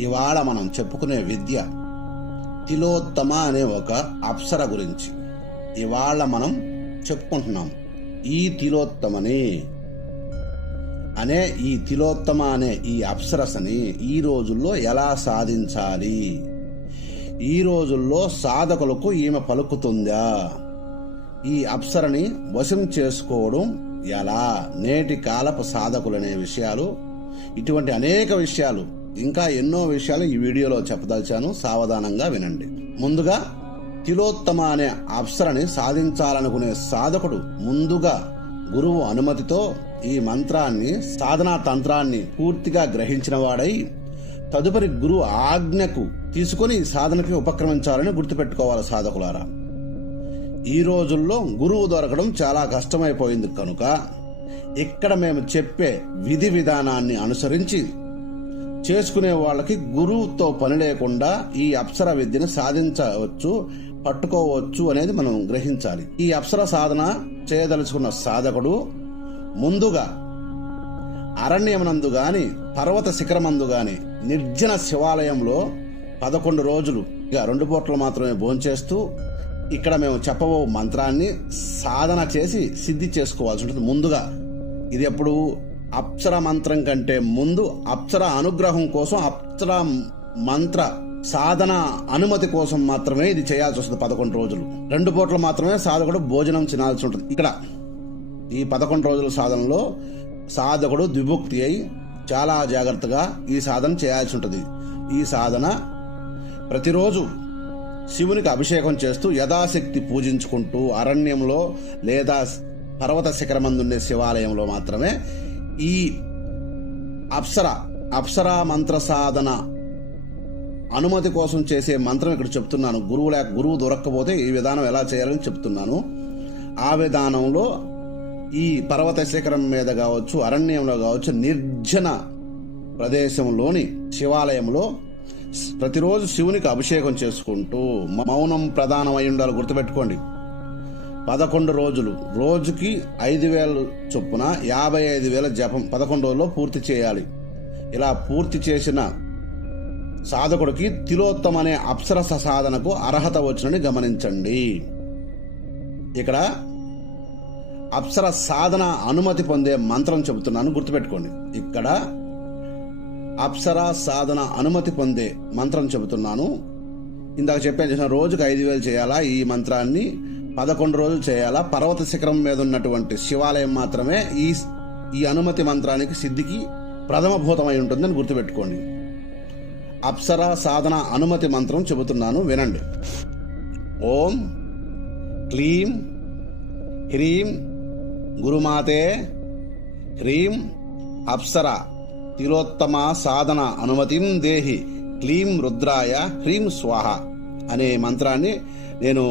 ఇవాళ మనం చెప్పుకునే విద్య తిలోత్తమ అనే ఒక అప్సర గురించి. ఇవాళ మనం చెప్పుకుంటున్నాం ఈ తిలోత్తమని. అనే ఈ తిలోత్తమ అనే ఈ అప్సరసని ఈ రోజుల్లో ఎలా సాధించాలి? ఈ రోజుల్లో సాధకులకు ఈమె పలుకుతుందా? ఈ అప్సరని వశం చేసుకోవడం ఎలా? నేటి కాలపు సాధకులనే విషయాలు ఇటువంటి అనేక విషయాలు ఇంకా ఎన్నో విషయాలు ఈ వీడియోలో చెప్పదలిచాను. సావధానంగా వినండి. ముందుగా తిలోత్తమ అనే అప్సరని సాధించాలనుకునే సాధకుడు ముందుగా గురువు అనుమతితో ఈ మంత్రాన్ని సాధనా తంత్రాన్ని పూర్తిగా గ్రహించిన వాడై తదుపరి గురువు ఆజ్ఞకు తీసుకుని ఈ సాధనకి ఉపక్రమించాలని గుర్తుపెట్టుకోవాలి సాధకులారా. ఈ రోజుల్లో గురువు దొరకడం చాలా కష్టమైపోయింది కనుక ఇక్కడ మేము చెప్పే విధి విధానాన్ని అనుసరించి చేసుకునే వాళ్ళకి గురువుతో పని లేకుండా ఈ అప్సర విద్యను సాధించవచ్చు పట్టుకోవచ్చు అనేది మనం గ్రహించాలి. ఈ అప్సర సాధన చేయదలుచుకున్న సాధకుడు ముందుగా అరణ్యమునందు గాని పర్వత శిఖరమందు గాని నిర్జన శివాలయంలో పదకొండు రోజులు ఇక రెండు పూటలు మాత్రమే భోంచేస్తూ ఇక్కడ మేము చెప్పబో మంత్రాన్ని సాధన చేసి సిద్ధి చేసుకోవాల్సి ఉంటుంది. ముందుగా ఇది ఎప్పుడు? అప్సర మంత్రం కంటే ముందు అప్సర అనుగ్రహం కోసం అప్సర మంత్ర సాధన అనుమతి కోసం మాత్రమే ఇది చేయాల్సి వస్తుంది పదకొండు రోజులు. రెండు పూటలు మాత్రమే సాధకుడు భోజనం తినాల్సి ఉంటుంది. ఇక్కడ ఈ పదకొండు రోజుల సాధనలో సాధకుడు ద్విభుక్తి అయి చాలా జాగ్రత్తగా ఈ సాధన చేయాల్సి ఉంటుంది. ఈ సాధన ప్రతిరోజు శివునికి అభిషేకం చేస్తూ యథాశక్తి పూజించుకుంటూ అరణ్యంలో లేదా పర్వత శిఖరమందుండే శివాలయంలో మాత్రమే ఈ అప్సర అప్సరా మంత్ర సాధన అనుమతి కోసం చేసే మంత్రం ఇక్కడ చెప్తున్నాను. గురువు లేక గురువు దొరక్కపోతే ఈ విధానం ఎలా చేయాలని చెప్తున్నాను. ఆ విధానంలో ఈ పర్వత శిఖరం మీద కావచ్చు అరణ్యంలో కావచ్చు నిర్జన ప్రదేశంలోని శివాలయంలో ప్రతిరోజు శివునికి అభిషేకం చేసుకుంటూ మౌనం ప్రధానమై ఉండాలి. గుర్తుపెట్టుకోండి. పదకొండు రోజులు. రోజుకి ఐదు వేల చొప్పున యాభై ఐదు వేల జపం పదకొండు రోజుల్లో పూర్తి చేయాలి. ఇలా పూర్తి చేసిన సాధకుడికి తిలోత్తమ అనే అప్సరస సాధనకు అర్హత వచ్చినని గమనించండి. ఇక్కడ అప్సర సాధన అనుమతి పొందే మంత్రం చెబుతున్నాను గుర్తుపెట్టుకోండి. ఇక్కడ అప్సర సాధన అనుమతి పొందే మంత్రం చెబుతున్నాను. ఇందాక చెప్పాను చేసిన రోజుకు ఐదు వేలు చేయాలా? ఈ మంత్రాన్ని పదకొండు రోజులు చేయాలా? పర్వత శిఖరం మీద ఉన్నటువంటి శివాలయం మాత్రమే ఈ ఈ అనుమతి మంత్రానికి సిద్ధికి ప్రథమభూతమై ఉంటుందని గుర్తుపెట్టుకోండి. అప్సర సాధన అనుమతి మంత్రం చెబుతున్నాను వినండి. ఓం క్లీం హ్రీం గురుమాతే హ్రీం అప్సర తిలోత్తమ సాధన అనుమతిం దేహి క్లీం రుద్రాయ హ్రీం స్వాహ అనే మంత్రాన్ని నేను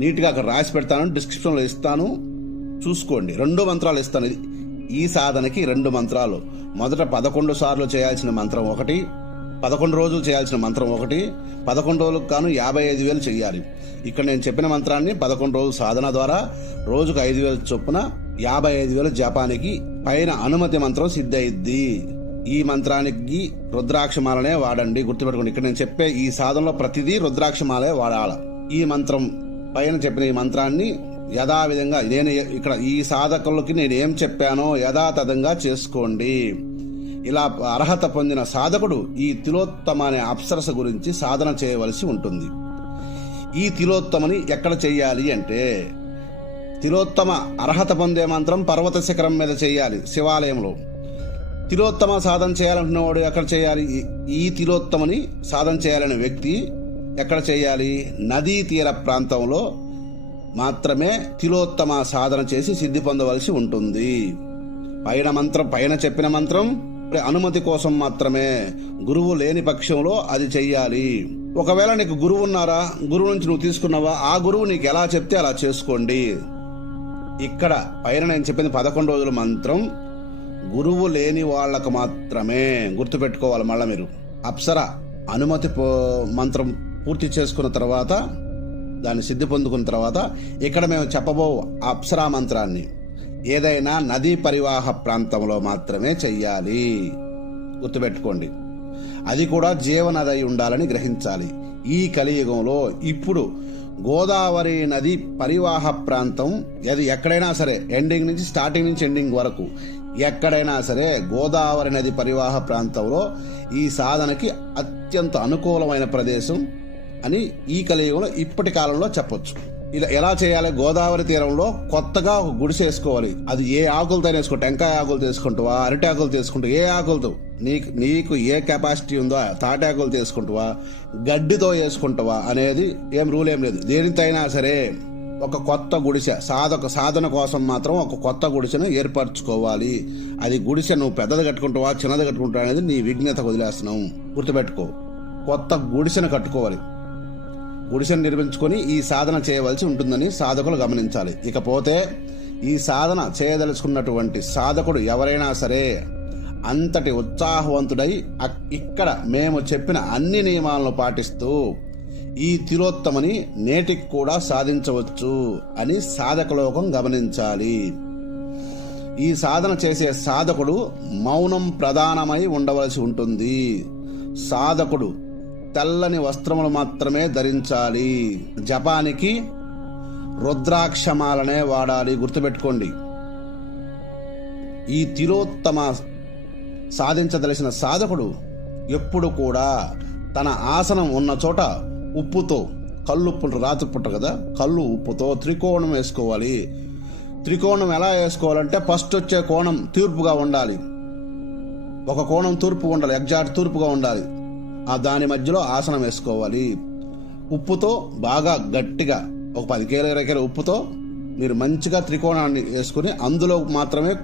నీట్గా అక్కడ రాసి పెడతాను డిస్క్రిప్షన్లో ఇస్తాను. చూసుకోండి. రెండు మంత్రాలు ఇస్తాను. ఇది ఈ సాధనకి రెండు మంత్రాలు. మొదట పదకొండు సార్లు చేయాల్సిన మంత్రం ఒకటి పదకొండు రోజులు చేయాల్సిన మంత్రం ఒకటి పదకొండు రోజులకు కాను యాభై ఐదు వేలు చేయాలి ఇక్కడ నేను చెప్పిన మంత్రాన్ని పదకొండు రోజుల సాధన ద్వారా రోజుకు ఐదు వేల చొప్పున యాభై ఐదు వేల జపానికి పైన అనుమతి మంత్రం సిద్ధయిద్ది. ఈ మంత్రానికి రుద్రాక్షమాలనే వాడండి. గుర్తుపెట్టుకోండి. ఇక్కడ నేను చెప్పే ఈ సాధనలో ప్రతిదీ రుద్రాక్షమాలే వాడాల. ఈ మంత్రం పైన చెప్పిన ఈ మంత్రాన్ని యథావిధంగా నేను ఇక్కడ ఈ సాధకులకి నేను ఏం చెప్పానో యథాతథంగా చేసుకోండి. ఇలా అర్హత పొందిన సాధకుడు ఈ తిలోత్తమ అనే అప్సరస గురించి సాధన చేయవలసి ఉంటుంది. ఈ తిలోత్తమని ఎక్కడ చేయాలి అంటే తిలోత్తమ అర్హత పొందే మంత్రం పర్వత శిఖరం మీద చేయాలి శివాలయంలో. తిలోత్తమ సాధన చేయాలనుకున్నవాడు ఎక్కడ చేయాలి ఈ తిలోత్తమని సాధన చేయాలనే వ్యక్తి ఎక్కడ చేయాలి? నదీ తీర ప్రాంతంలో మాత్రమే తిలోత్తమ సాధన చేసి సిద్ధి పొందవలసి ఉంటుంది. పైన మంత్రం పైన చెప్పిన మంత్రం అనుమతి కోసం మాత్రమే గురువు లేని పక్షంలో అది చెయ్యాలి. ఒకవేళ నీకు గురువు ఉన్నారా? గురువు నుంచి నువ్వు తీసుకున్నావా? ఆ గురువు నీకు ఎలా చెప్తే అలా చేసుకోండి. ఇక్కడ పైన నేను చెప్పింది పదకొండు రోజుల మంత్రం గురువు లేని వాళ్ళకు మాత్రమే గుర్తుపెట్టుకోవాలి మళ్ళీ మీరు. అప్సర అనుమతి పో- మంత్రం పూర్తి చేసుకున్న తర్వాత దాన్ని సిద్ధి పొందుకున్న తర్వాత ఇక్కడ మేము చెప్పబో అప్సరా మంత్రాన్ని. ఏదైనా నదీ పరివాహ ప్రాంతంలో మాత్రమే చెయ్యాలి. గుర్తుపెట్టుకోండి. అది కూడా జీవనది అయి ఉండాలని గ్రహించాలి. ఈ కలియుగంలో ఇప్పుడు గోదావరి నది పరివాహ ప్రాంతం అది ఎక్కడైనా సరే ఎండింగ్ నుంచి స్టార్టింగ్ నుంచి ఎండింగ్ వరకు ఎక్కడైనా సరే గోదావరి నది పరివాహ ప్రాంతంలో ఈ సాధనకి అత్యంత అనుకూలమైన ప్రదేశం అని ఈ కలియుగంలో ఇప్పటి కాలంలో చెప్పొచ్చు. ఇలా ఎలా చేయాలి? గోదావరి తీరంలో కొత్తగా ఒక గుడిసె వేసుకోవాలి. అది ఏ ఆకులతో వేసుకో టెంకాయ ఆకులు తీసుకుంటావా అరటి ఆకులు తీసుకుంటావు ఏ ఆకులతో? నీకు నీకు ఏ కెపాసిటీ ఉందో ఆ తాటి ఆకులు తీసుకుంటావా గడ్డితో వేసుకుంటావా? అనేది ఏం రూల్ ఏం లేదు. దేనితో అయినా సరే ఒక కొత్త గుడిసె సాధక సాధన కోసం మాత్రం ఒక కొత్త గుడిసెను ఏర్పరచుకోవాలి. అది గుడిసె నువ్వు పెద్దది కట్టుకుంటావా? చిన్నది కట్టుకుంటావా? అనేది నీ విఘ్నత వదిలేస్తున్నావు. గుర్తుపెట్టుకో. కొత్త గుడిసెను కట్టుకోవాలి. గుడిసెను నిర్మించుకొని ఈ సాధన చేయవలసి ఉంటుందని సాధకులు గమనించాలి. ఇకపోతే ఈ సాధన చేయదలుచుకున్నటువంటి సాధకుడు ఎవరైనా సరే అంతటి ఉత్సాహవంతుడై అక్- ఇక్కడ మేము చెప్పిన అన్ని నియమాలను పాటిస్తూ ఈ తిరోత్తమని నేటికి కూడా సాధించవచ్చు అని సాధకలోకం గమనించాలి. ఈ సాధన చేసే సాధకుడు మౌనం ప్రధానమై ఉండవలసి ఉంటుంది. సాధకుడు తెల్లని వస్త్రములు మాత్రమే ధరించాలి. జపానికి రుద్రాక్షమాలనే వాడాలి. గుర్తుపెట్టుకోండి. ఈ తిరోత్తమ సాధించదలసిన సాధకుడు ఎప్పుడు కూడా తన ఆసనం ఉన్న చోట ఉప్పుతో కల్లుప్పు రాత్రి పుట్ట కదా కళ్ళు ఉప్పుతో త్రికోణం వేసుకోవాలి. త్రికోణం ఎలా వేసుకోవాలంటే ఫస్ట్ వచ్చే కోణం తూర్పుగా ఉండాలి. ఒక కోణం తూర్పు ఉండాలి ఎగ్జాక్ట్ తూర్పుగా ఉండాలి. ఆ దాని మధ్యలో ఆసనం వేసుకోవాలి. ఉప్పుతో బాగా గట్టిగా ఒక పది కేల ఇరవై కేల ఉప్పుతో మీరు మంచిగా త్రికోణాన్ని వేసుకుని అందులో మాత్రమే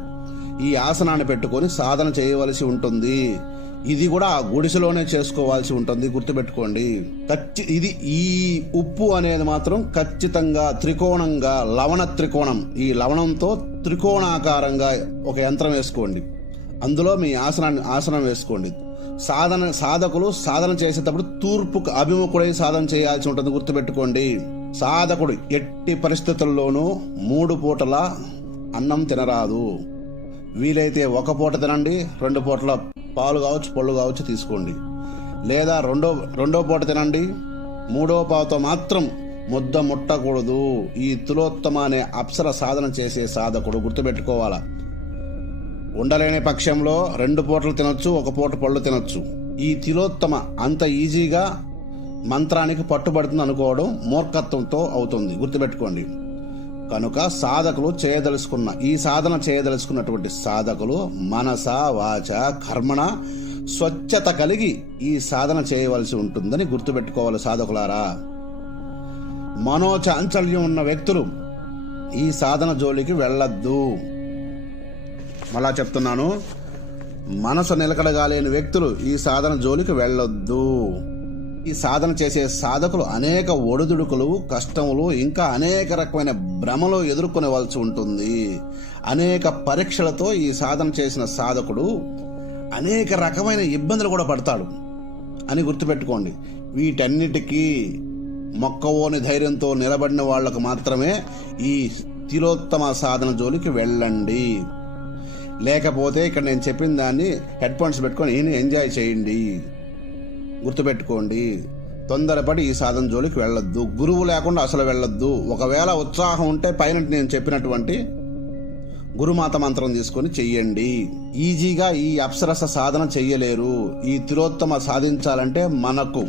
ఈ ఆసనాన్ని పెట్టుకొని సాధన చేయవలసి ఉంటుంది. ఇది కూడా ఆ గుడిసెలోనే చేసుకోవాల్సి ఉంటుంది. గుర్తుపెట్టుకోండి. ఖచ్చి ఇది ఈ ఉప్పు అనేది మాత్రం ఖచ్చితంగా త్రికోణంగా లవణ త్రికోణం. ఈ లవణంతో త్రికోణాకారంగా ఒక యంత్రం వేసుకోండి. అందులో మీ ఆసనాన్ని ఆసనం వేసుకోండి. సాధన సాధకులు సాధన చేసేటప్పుడు తూర్పుకు అభిముఖుడై సాధన చేయాల్సి ఉంటుంది. గుర్తుపెట్టుకోండి. సాధకుడు ఎట్టి పరిస్థితుల్లోనూ మూడు పూటల అన్నం తినరాదు. వీలైతే ఒక పూట తినండి రెండు పూటల పాలు కావచ్చు పళ్ళు కావచ్చు తీసుకోండి. లేదా రెండో రెండో పూట తినండి మూడో పావుతో మాత్రం ముద్ద ముట్టకూడదు. ఈ తులోత్తమ అనే అప్సర సాధన చేసే సాధకుడు గుర్తుపెట్టుకోవాలా? ఉండలేని పక్షంలో రెండు పూటలు తినొచ్చు ఒక పూట పళ్ళు తినొచ్చు. ఈ తిలోత్తమ అంత ఈజీగా మంత్రానికి పట్టుబడుతుంది అనుకోవడం మూర్ఖత్వంతో అవుతుంది. గుర్తుపెట్టుకోండి. కనుక సాధకులు చేయదలుచుకున్న ఈ సాధన చేయదలుచుకున్నటువంటి సాధకులు మనస వాచ కర్మణ స్వచ్ఛత కలిగి ఈ సాధన చేయవలసి ఉంటుందని గుర్తుపెట్టుకోవాలి సాధకులారా. మనోచాంచల్యం ఉన్న వ్యక్తులు ఈ సాధన జోలికి వెళ్ళద్దు. మళ్ళా చెప్తున్నాను. మనసు నిలకడగాలేని వ్యక్తులు ఈ సాధన జోలికి వెళ్ళొద్దు. ఈ సాధన చేసే సాధకులు అనేక ఒడిదుడుకులు కష్టములు ఇంకా అనేక రకమైన భ్రమలు ఎదుర్కొనవలసి ఉంటుంది. అనేక పరీక్షలతో ఈ సాధన చేసిన సాధకుడు అనేక రకమైన ఇబ్బందులు కూడా పడతాడు అని గుర్తుపెట్టుకోండి. వీటన్నిటికీ మొక్కవోని ధైర్యంతో నిలబడిన వాళ్ళకు మాత్రమే ఈ తిలోత్తమ సాధన జోలికి వెళ్ళండి. లేకపోతే ఇక్కడ నేను చెప్పిన దాన్ని హెడ్ ఫోన్స్ పెట్టుకొని ఈయన ఎంజాయ్ చేయండి. గుర్తుపెట్టుకోండి. తొందరపడి ఈ సాధన జోలికి వెళ్ళొద్దు. గురువు లేకుండా అసలు వెళ్ళొద్దు. ఒకవేళ ఉత్సాహం ఉంటే పైన నేను చెప్పినటువంటి గురుమాత మంత్రం తీసుకొని చెయ్యండి. ఈజీగా ఈ అప్సరస సాధన చెయ్యలేరు. ఈ తిరోత్తమ సాధించాలంటే మనకు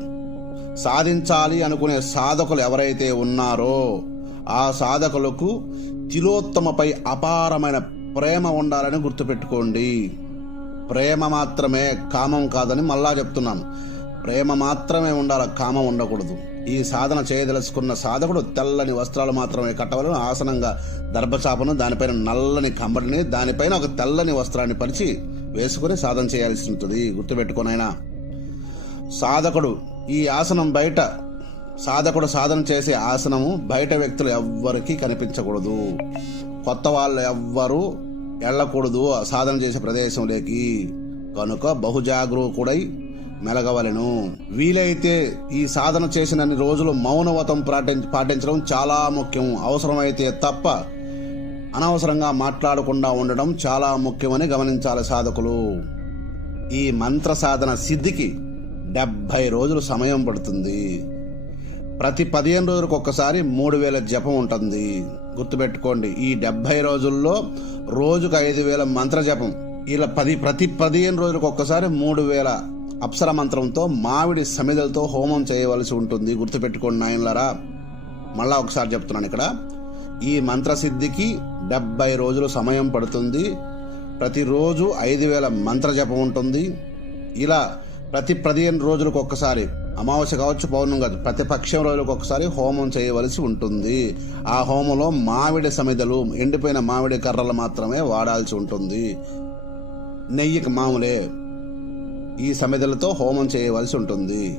సాధించాలి అనుకునే సాధకులు ఎవరైతే ఉన్నారో ఆ సాధకులకు తిలోత్తమపై అపారమైన ప్రేమ ఉండాలని గుర్తుపెట్టుకోండి. ప్రేమ మాత్రమే కామం కాదని మళ్ళా చెప్తున్నాను. ప్రేమ మాత్రమే ఉండాలి కామం ఉండకూడదు. ఈ సాధన చేయదలుచుకున్న సాధకుడు తెల్లని వస్త్రాలు మాత్రమే కట్టవలను ఆసనంగా దర్భచాపను దానిపైన నల్లని కంబడిని దానిపైన ఒక తెల్లని వస్త్రాన్ని పరిచి వేసుకుని సాధన చేయాల్సి ఉంటుంది. గుర్తుపెట్టుకోనైనా సాధకుడు ఈ ఆసనం బయట సాధకుడు సాధన చేసే ఆసనము బయట వ్యక్తులు ఎవ్వరికీ కనిపించకూడదు. కొత్త వాళ్ళు ఎవ్వరూ వెళ్ళకూడదు సాధన చేసే ప్రదేశంలోకి కనుక బహుజాగరూకుడై మెలగవలెను. వీలైతే ఈ సాధన చేసినన్ని రోజులు మౌనవతం పాటించ- పాటించడం చాలా ముఖ్యం. అవసరమైతే తప్ప అనవసరంగా మాట్లాడకుండా ఉండడం చాలా ముఖ్యమని గమనించాలి సాధకులు. ఈ మంత్ర సాధన సిద్ధికి డెబ్భై రోజులు సమయం పడుతుంది. ప్రతి పదిహేను రోజులకు ఒక్కసారి మూడు వేల జపం ఉంటుంది. గుర్తుపెట్టుకోండి ఈ డెబ్భై రోజుల్లో రోజుకు ఐదు వేల మంత్ర జపం. ఇలా పది ప్రతి పదిహేను రోజులకు ఒక్కసారి మూడు వేల అప్సర మంత్రంతో మామిడి సమిదలతో హోమం చేయవలసి ఉంటుంది. గుర్తుపెట్టుకోండి నాయనలారా. మళ్ళా ఒకసారి చెప్తున్నాను ఇక్కడ. ఈ మంత్రసిద్ధికి డెబ్బై రోజులు సమయం పడుతుంది. ప్రతిరోజు ఐదు వేల మంత్ర జపం ఉంటుంది. ఇలా ప్రతి పదిహేను రోజులకు ఒక్కసారి అమావాస్య కావచ్చు పౌర్ణం కాదు ప్రతి పక్షం రోజులకు ఒకసారి హోమం చేయవలసి ఉంటుంది. ఆ హోమంలో మామిడి సమిదలు ఎండిపోయిన మామిడి కర్రలు మాత్రమే వాడాల్సి ఉంటుంది. నెయ్యికి మామూలే ఈ సమిదలతో హోమం చేయవలసి ఉంటుంది.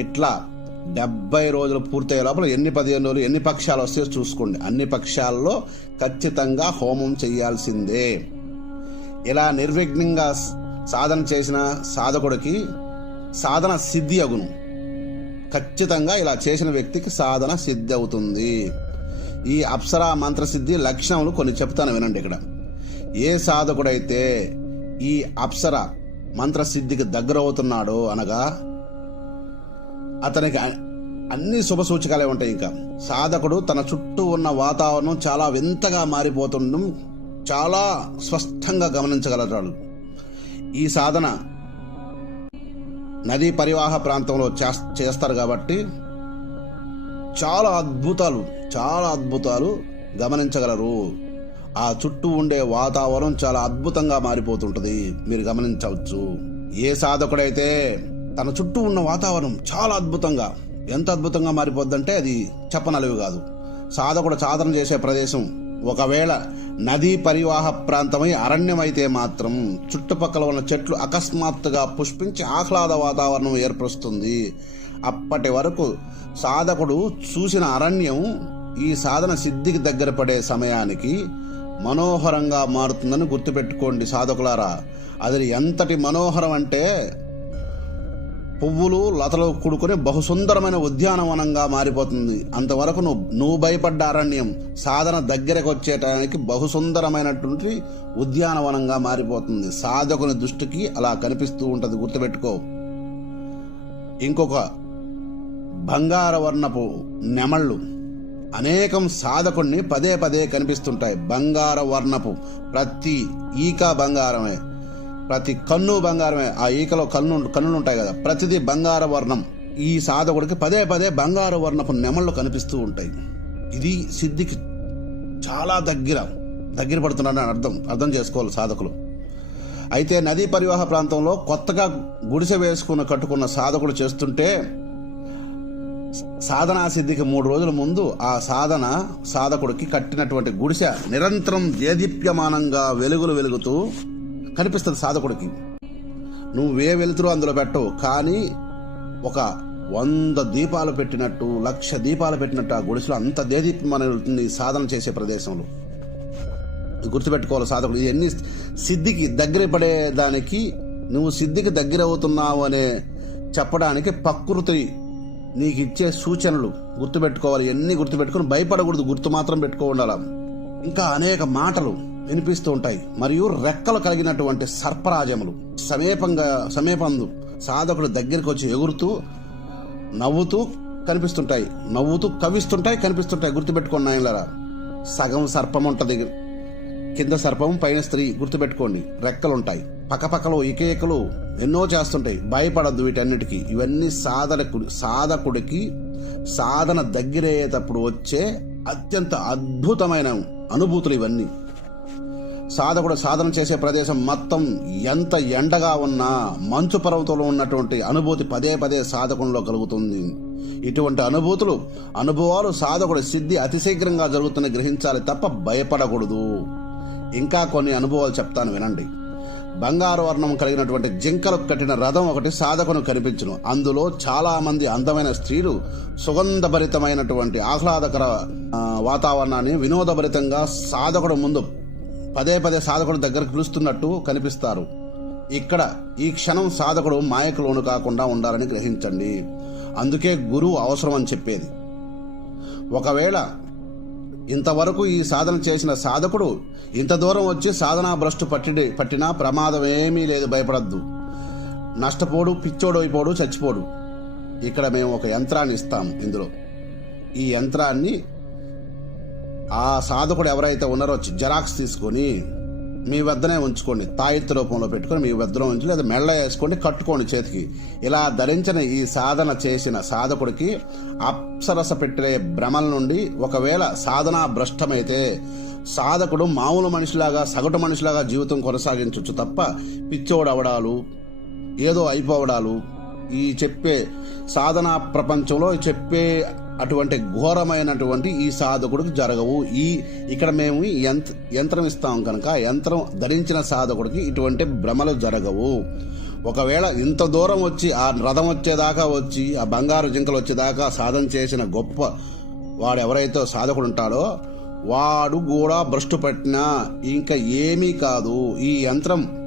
ఇట్లా డెబ్బై రోజులు పూర్తయ్యే లోపల ఎన్ని పదిహేను రోజులు ఎన్ని పక్షాలు వస్తే చూసుకోండి. అన్ని పక్షాల్లో ఖచ్చితంగా హోమం చేయాల్సిందే. ఇలా నిర్విఘ్నంగా సాధన చేసిన సాధకుడికి సాధన సిద్ధి అగును. ఖచ్చితంగా ఇలా చేసిన వ్యక్తికి సాధన సిద్ధి అవుతుంది ఈ అప్సరా మంత్రసిద్ధి లక్షణములు కొన్ని చెప్తాను వినండి ఇక్కడ. ఏ సాధకుడైతే ఈ అప్సర మంత్రసిద్ధికి దగ్గర అవుతున్నాడో అనగా అతనికి అన్ని శుభ సూచకాలే ఉంటాయి ఇంకా. సాధకుడు తన చుట్టూ ఉన్న వాతావరణం చాలా వింతగా మారిపోతుండడం చాలా స్పష్టంగా గమనించగలగాడు ఈ సాధన నదీ పరివాహ ప్రాంతంలో చేస్తారు కాబట్టి చాలా అద్భుతాలు చాలా అద్భుతాలు గమనించగలరు. ఆ చుట్టూ ఉండే వాతావరణం చాలా అద్భుతంగా మారిపోతుంటుంది. మీరు గమనించవచ్చు. ఏ సాధకుడైతే తన చుట్టూ ఉన్న వాతావరణం చాలా అద్భుతంగా ఎంత అద్భుతంగా మారిపోద్దంటే అది చెప్పనలవి కాదు. సాధకుడు సాధన చేసే ప్రదేశం ఒకవేళ నదీ పరివాహ ప్రాంతమై అరణ్యమైతే మాత్రం చుట్టుపక్కల ఉన్న చెట్లు అకస్మాత్తుగా పుష్పించి ఆహ్లాద వాతావరణం ఏర్పరుస్తుంది. అప్పటి వరకు సాధకుడు చూసిన అరణ్యం ఈ సాధన సిద్ధికి దగ్గర పడే సమయానికి మనోహరంగా మారుతుందని గుర్తుపెట్టుకోండి సాధకులారా. అది ఎంతటి మనోహరం అంటే పువ్వులు లతలు కూడుకుని బహుసుందరమైన ఉద్యానవనంగా మారిపోతుంది. అంతవరకు నువ్వు నువ్వు భయపడ్డ అరణ్యం సాధన దగ్గరకు వచ్చేటానికి బహుసుందరమైనటువంటి ఉద్యానవనంగా మారిపోతుంది. సాధకుని దృష్టికి అలా కనిపిస్తూ ఉంటుంది గుర్తుపెట్టుకో. ఇంకొక బంగార వర్ణపు నెమళ్ళు. అనేకం సాధకుణ్ణి పదే పదే కనిపిస్తుంటాయి. బంగార వర్ణపు ప్రతి ఈక బంగారమే. ప్రతి కన్ను బంగారమే. ఆ ఈకలో కన్ను కన్నులు ఉంటాయి కదా. ప్రతిదీ బంగార వర్ణం. ఈ సాధకుడికి పదే పదే బంగారు వర్ణపు నెమళ్ళు కనిపిస్తూ ఉంటాయి. ఇది సిద్ధికి చాలా దగ్గర దగ్గర పడుతున్నాడని అర్థం అర్థం చేసుకోవాలి సాధకులు. అయితే నదీ పరివాహ ప్రాంతంలో కొత్తగా గుడిసె వేసుకున్న కట్టుకున్న సాధకుడు చేస్తుంటే సాధనా సిద్ధికి మూడు రోజుల ముందు ఆ సాధన సాధకుడికి కట్టినటువంటి గుడిసె నిరంతరం దేదీప్యమానంగా వెలుగులు వెలుగుతూ కనిపిస్తుంది సాధకుడికి. నువ్వే వెలుతురు అందులో పెట్టవు కానీ ఒక వంద దీపాలు పెట్టినట్టు లక్ష దీపాలు పెట్టినట్టు ఆ గుడిసెలో అంత దేదీప్యమానం వెళ్తుంది సాధన చేసే ప్రదేశంలో. గుర్తుపెట్టుకోవాలి సాధకుడు ఇవన్నీ సిద్ధికి దగ్గర పడే దానికి నువ్వు సిద్ధికి దగ్గర అవుతున్నావు అనే చెప్పడానికి ప్రకృతి నీకు ఇచ్చే సూచనలు గుర్తుపెట్టుకోవాలి. ఎన్ని గుర్తుపెట్టుకుని భయపడకూడదు గుర్తు మాత్రం పెట్టుకో ఉండాలి ఇంకా అనేక మాటలు. వినిపిస్తూ ఉంటాయి. మరియు రెక్కలు కలిగినటువంటి సర్పరాజములు. సమీపంగా సమీపందు సాధకుడు దగ్గరికి వచ్చి ఎగురుతూ నవ్వుతూ కనిపిస్తుంటాయి. నవ్వుతూ కవిస్తుంటాయి కనిపిస్తుంటాయి. గుర్తుపెట్టుకోండి నాయనలారా. సగం సర్పం ఉంటుంది. కింద సర్పం పైన స్త్రీ. గుర్తుపెట్టుకోండి. రెక్కలుంటాయి. పక్కపక్కలో ఇకేకలు ఎన్నో చేస్తుంటాయి. భయపడద్దు వీటన్నిటికీ. ఇవన్నీ సాధనకు సాధకుడికి సాధన దగ్గరయ్యేటప్పుడు వచ్చే అత్యంత అద్భుతమైన అనుభూతులు ఇవన్నీ. సాధకుడు సాధన చేసే ప్రదేశం మొత్తం ఎంత ఎండగా ఉన్నా మంచు పర్వతంలో ఉన్నటువంటి అనుభూతి పదే పదే సాధకుల్లో కలుగుతుంది. ఇటువంటి అనుభూతులు అనుభవాలు సాధకుడి సిద్ధి అతి శీఘ్రంగా జరుగుతున్న గ్రహించాలి తప్ప భయపడకూడదు. ఇంకా కొన్ని అనుభవాలు చెప్తాను వినండి. బంగారు వర్ణం కలిగినటువంటి జింకలకు కట్టిన రథం ఒకటి సాధకును కనిపించును. అందులో చాలామంది అందమైన స్త్రీలు సుగంధభరితమైనటువంటి ఆహ్లాదకర వాతావరణాన్ని వినోదభరితంగా సాధకుడు ముందు పదే పదే సాధకుడు దగ్గరకు పిలుస్తున్నట్టు కనిపిస్తారు. ఇక్కడ ఈ క్షణం సాధకుడు మాయకు లోను కాకుండా ఉండాలని గ్రహించండి. అందుకే గురువు అవసరం అని చెప్పేది. ఒకవేళ ఇంతవరకు ఈ సాధన చేసిన సాధకుడు ఇంత దూరం వచ్చి సాధనా భ్రష్టు పట్టి పట్టినా ప్రమాదం ఏమీ లేదు భయపడద్దు. నష్టపోడు పిచ్చోడు అయిపోడు చచ్చిపోడు. ఇక్కడ మేము ఒక యంత్రాన్ని ఇస్తాం ఇందులో. ఈ యంత్రాన్ని ఆ సాధకుడు ఎవరైతే ఉన్నారో జెరాక్స్ తీసుకొని మీ వద్దనే ఉంచుకోండి. తాయిత్తు రూపంలో పెట్టుకొని మీ వద్దలో ఉంచి లేదా మెళ్ళ వేసుకోండి కట్టుకోండి చేతికి. ఇలా ధరించిన ఈ సాధన చేసిన సాధకుడికి అప్సరస పెట్టే భ్రమల నుండి ఒకవేళ సాధన భ్రష్టమైతే సాధకుడు మామూలు మనిషిలాగా సగటు మనిషిలాగా జీవితం కొనసాగించవచ్చు తప్ప పిచ్చోడు అవడాలు ఏదో అయిపోవడాలు ఈ చెప్పే సాధన ప్రపంచంలో చెప్పే అటువంటి ఘోరమైనటువంటి ఈ సాధకుడికి జరగవు. ఈ ఇక్కడ మేము యంత్ర యంత్రం ఇస్తాం కనుక ఆ యంత్రం ధరించిన సాధకుడికి ఇటువంటి భ్రమలు జరగవు. ఒకవేళ ఇంత దూరం వచ్చి ఆ రథం వచ్చేదాకా వచ్చి ఆ బంగారు జింకలు వచ్చేదాకా సాధన చేసిన గొప్ప వాడు ఎవరైతే సాధకుడు ఉంటాడో వాడు కూడా భ్రష్టు పట్టినా ఇంకా ఏమీ కాదు. ఈ యంత్రం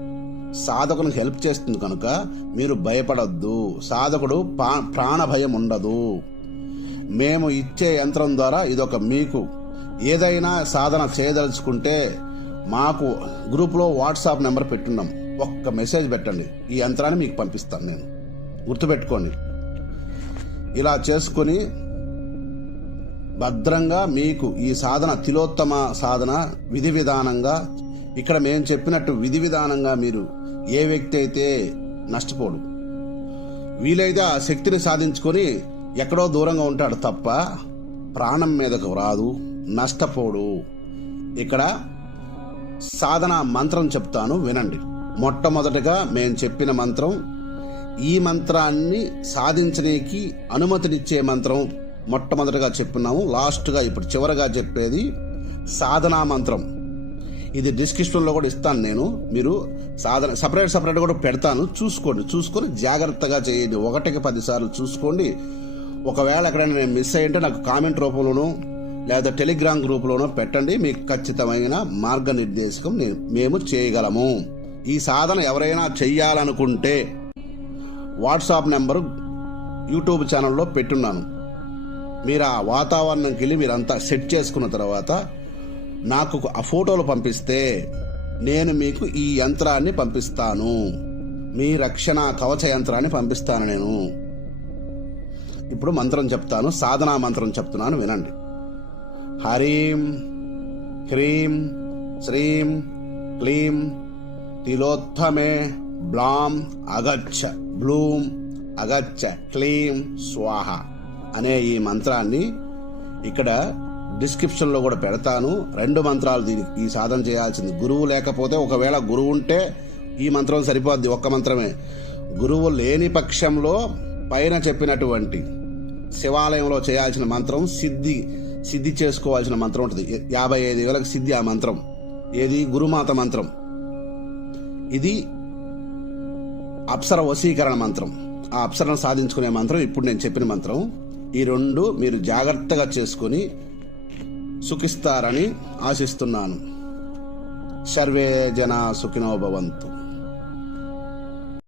సాధకునికి హెల్ప్ చేస్తుంది కనుక మీరు భయపడద్దు. సాధకుడు పా- ప్రాణ భయం ఉండదు. మేము ఇచ్చే యంత్రం ద్వారా ఇదొక మీకు ఏదైనా సాధన చేయదలుచుకుంటే మాకు గ్రూప్లో వాట్సాప్ నెంబర్ పెట్టున్నాం. ఒక్క మెసేజ్ పెట్టండి. ఈ యంత్రాన్ని మీకు పంపిస్తాను నేను. గుర్తుపెట్టుకోండి. ఇలా చేసుకొని భద్రంగా మీకు ఈ సాధన తిలోత్తమ సాధన విధి విధానంగా ఇక్కడ మేము చెప్పినట్టు విధి విధానంగా మీరు ఏ వ్యక్తి అయితే నష్టపోడు. వీలైతే ఆ శక్తిని సాధించుకొని ఎక్కడో దూరంగా ఉంటాడు తప్ప ప్రాణం మీదకు రాదు. నష్టపోడు. ఇక్కడ సాధన మంత్రం చెప్తాను వినండి. మొట్టమొదటిగా మేము చెప్పిన మంత్రం ఈ మంత్రాన్ని సాధించడానికి అనుమతినిచ్చే మంత్రం మొట్టమొదటిగా చెప్పినాము. లాస్ట్గా ఇప్పుడు చివరగా చెప్పేది సాధనా మంత్రం. ఇది డిస్క్రిప్షన్లో కూడా ఇస్తాను నేను. మీరు సాధన సపరేట్ సపరేట్ కూడా పెడతాను. చూసుకోండి చూసుకొని జాగ్రత్తగా చేయండి. ఒకటికి పదిసార్లు చూసుకోండి. ఒకవేళ ఎక్కడైనా నేను మిస్ అయ్యింటే నాకు కామెంట్ రూపంలోనూ లేదా టెలిగ్రామ్ గ్రూప్లోనూ పెట్టండి. మీకు ఖచ్చితమైన మార్గనిర్దేశకం నే- మేము చేయగలము. ఈ సాధన ఎవరైనా చెయ్యాలనుకుంటే వాట్సాప్ నెంబరు యూట్యూబ్ ఛానల్లో పెట్టున్నాను. మీరు ఆ వాతావరణంకి వెళ్ళి మీరంతా సెట్ చేసుకున్న తర్వాత నాకు ఆ ఫోటోలు పంపిస్తే నేను మీకు ఈ యంత్రాన్ని పంపిస్తాను. మీ రక్షణ కవచ యంత్రాన్ని పంపిస్తాను నేను. ఇప్పుడు మంత్రం చెప్తాను సాధనా మంత్రం చెప్తున్నాను వినండి. హరీం హ్రీం శ్రీం క్లీం తిలోత్తమే బ్లాం అగచ్చ బ్లూం అగచ్చ క్లీం స్వాహ అనే ఈ మంత్రాన్ని ఇక్కడ డిస్క్రిప్షన్లో కూడా పెడతాను. రెండు మంత్రాలు దీనికి ఈ సాధన చేయాల్సింది. గురువు లేకపోతే ఒకవేళ గురువు ఉంటే ఈ మంత్రం సరిపోద్ది ఒక్క మంత్రమే. గురువు లేని పక్షంలో పైన చెప్పినటువంటి శివాలయంలో చేయాల్సిన మంత్రం సిద్ధి సిద్ధి చేసుకోవాల్సిన మంత్రం ఉంటుంది. యాభై ఐదు వేలకు సిద్ధి ఆ మంత్రం. ఏది? గురుమాత మంత్రం. ఇది అప్సర వశీకరణ మంత్రం. ఆ అప్సరను సాధించుకునే మంత్రం ఇప్పుడు నేను చెప్పిన మంత్రం. ఈ రెండు మీరు జాగ్రత్తగా చేసుకొని సుఖిస్తారని ఆశిస్తున్నాను. సర్వే జన సుఖినోభవంతు